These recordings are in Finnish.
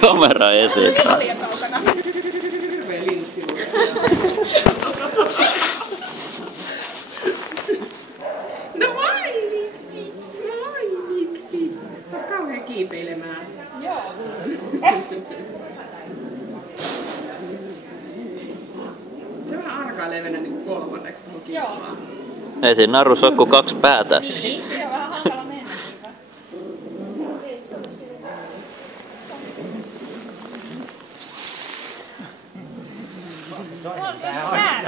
Kamera esittää. No mainiksi! Mainiksi! Tää on kauhean kiipeilemään. Joo. Se vähän arkailee mennä niinku kolmanneksi tuohon kiipaan. Ei siinä narussa ole kuin 2 päätä. Niin, se on vähän hankala mennä.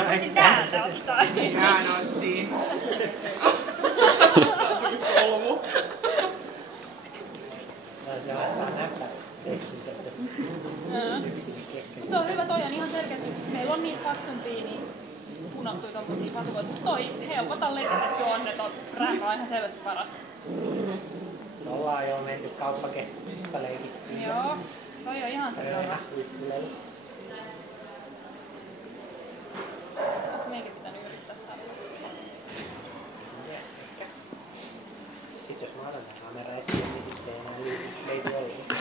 Voisin täältä ottaa. Mä nostin. Solmu. Mut se on hyvä, toi on ihan selkeästi, siis meillä on niitä paksumpia, niin unohtui tommosia patukoita, mut toi helpota leikata jo on, että rämpä on ihan selvästi paras. Ollaan jo menty kauppakeskuksissa leikittiin. Joo, toi on ihan selvä. Ois meikin pitänyt yrittää saada. Sitten jos mä otan tämän kameran esille, niin sit se ei enää liity ollenkaan.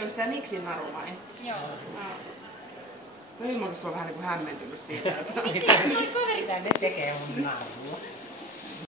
Onko tää Nixin naru vai? Joo. No ilman, kun se on vähän niinku hämmentynyt siitä. Miten noi kaverit? Mitä ne tekee mun narua?